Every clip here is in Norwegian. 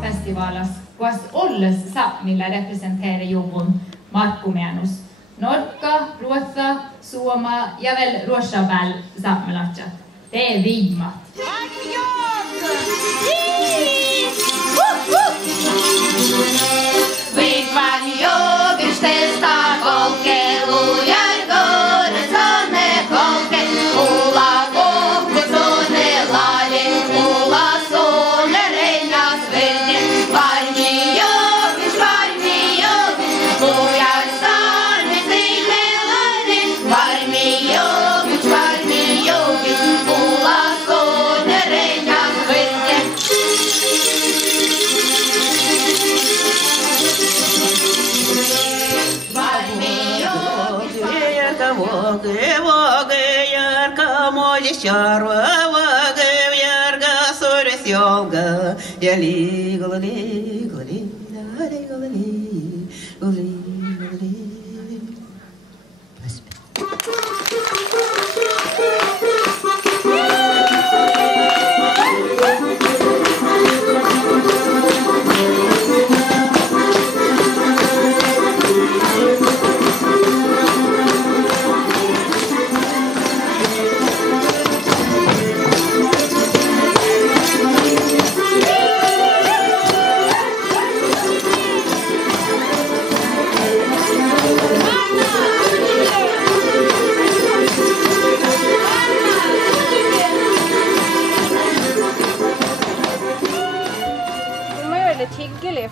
festivalas, kuas olles millä representerar jobun Markkumianus. Norka, Ruotsa, Suoma ja väl Ruotsabäl saamelatsat. Det är vigmat. Vigman jogis testa kolkelujar gore sonne kolke ulla kokku sonne lade ulla sonne reinas verde varmi jogis lujar sarne sille lade varmi jogis ulla sonne reinas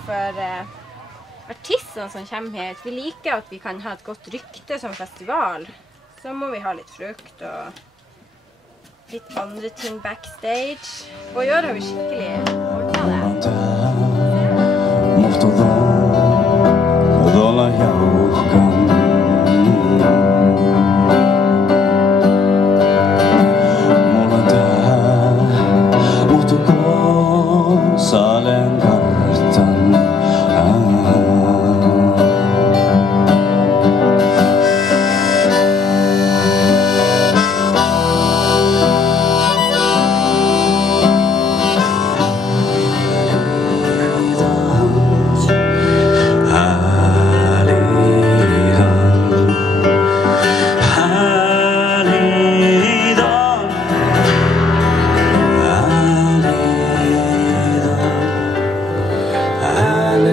verde. Artistene som kommer hit, vi liker at vi kan ha et godt rykte som festival. Så må vi ha litt frukt og litt andre ting backstage. Og i år har vi skikkelig ordnet det.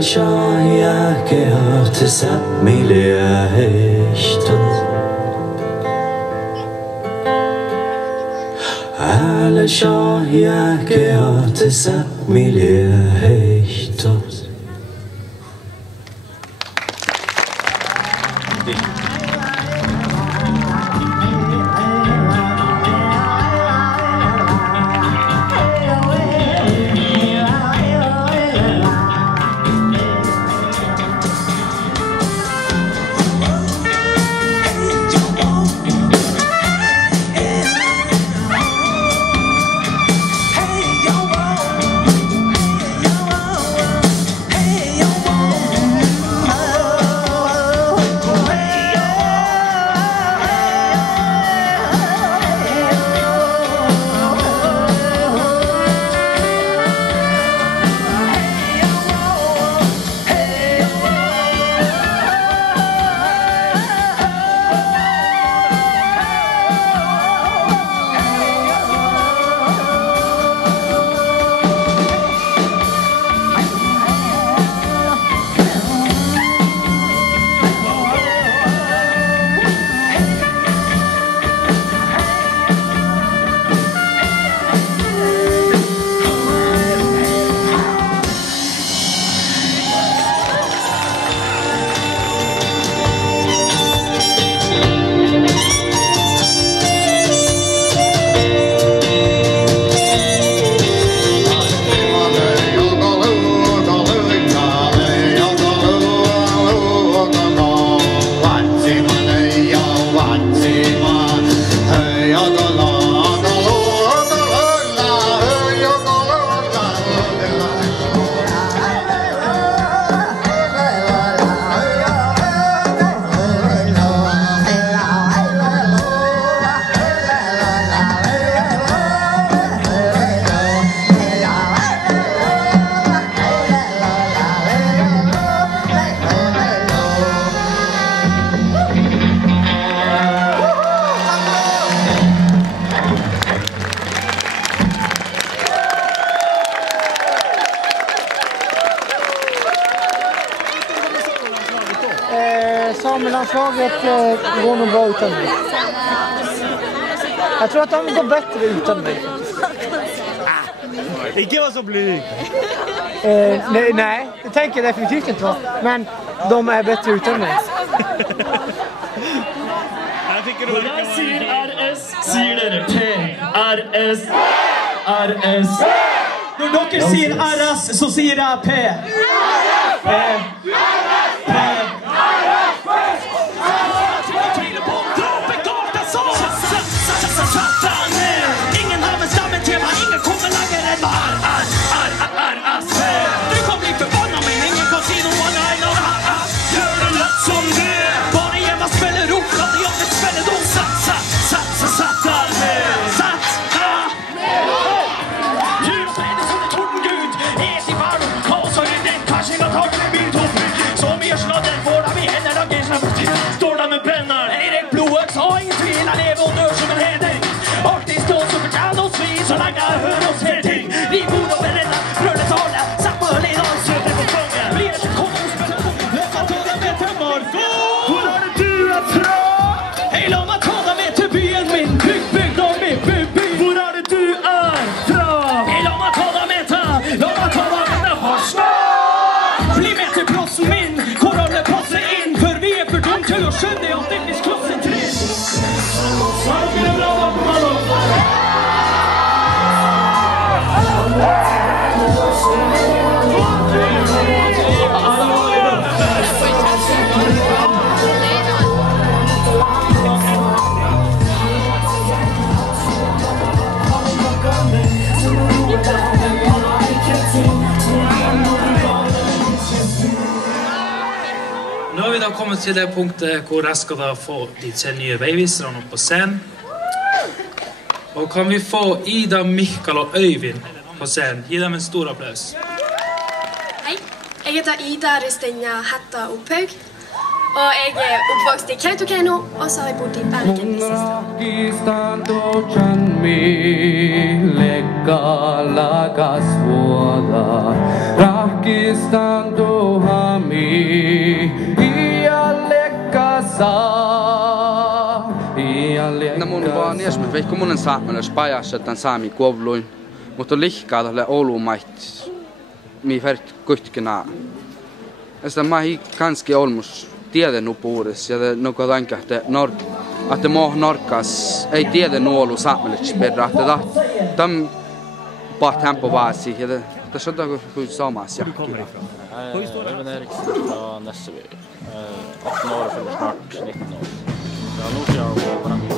شايك تسمي لي عشتك على شايك تسمي لي عشتك damelandslaget går nog bra utan mig. Jag tror att de går bättre utan mig. Ikke var så blyg. Nej, det tänker jag definitivt inte vara. Men de är bättre utan mig. Når jeg sier RS, sier dere P. RS. RS. Når dere sier RS, så sier jeg P. P. P. Ingen har med stammen til meg, ingen kommer lager enn RS. Du kan bli forbannet, men ingen kan si noe annet enn gjør det lett som det. Bare hjemme spiller ro, la de andre spille dum. Satt der med. Satt der med. Jula pleier som en tordengud, es i verden, kaos og rydden. Kanskje jeg tar til min toppbygg. Så mye sladder får dem i hender, da gir seg står de med brenner. Erik blodet, så ingen tvil, jeg lever og dør som en heder. Alltid stå som fortjener oss vi, så lenge jeg hører oss her ting. Vi bor og beredder, prøver tale, sett på høyde i dag, søter på kongen. Vi er ikke kommet og spiller på, la meg ta deg med til Marco. Hvor er det du er fra? Hei, la meg ta deg med til byen min, bygg av min by. Hvor er det du er fra? Hei, la meg ta deg med til Harstad. Bli med til plassen min, hvor alle passer inn, for vi er for dumt til å skjønne at det finnes klasse 3. Saker er bra, Nå har vi da kommet til det punktet hvor jeg skal da få de 3 nye veiviserne opp på scenen. Og kan vi få Ida, Mikael og Øyvind på scenen? Gi dem en stor applaus. Hei, jeg heter Ida Ristinja Hetta Opphaug. Og jeg er oppvokst i Kautokeino, og så har jeg bodd i Bergen de siste mun vaan esimerkiksi veikko monen saamelais pajassa tämän saami kovluin, mutta lihkaa tälle Oulumait mi färt kutkena. Sitä mä ei kanske olmus tiedä puhudes ja noko tanka että mo norkas ei tiedä nuolu saamelais perra että tam paht tempo vaasi ja tässä on kuin samas ja. Øyvind Eriksen fra Nesseby. 18 år og fyller snart 19 år. Fra Nordfjord og Varanger.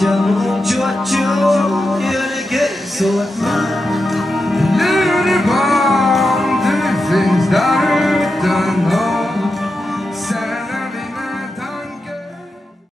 chẳng cho chúa yêu để kể suốt mãi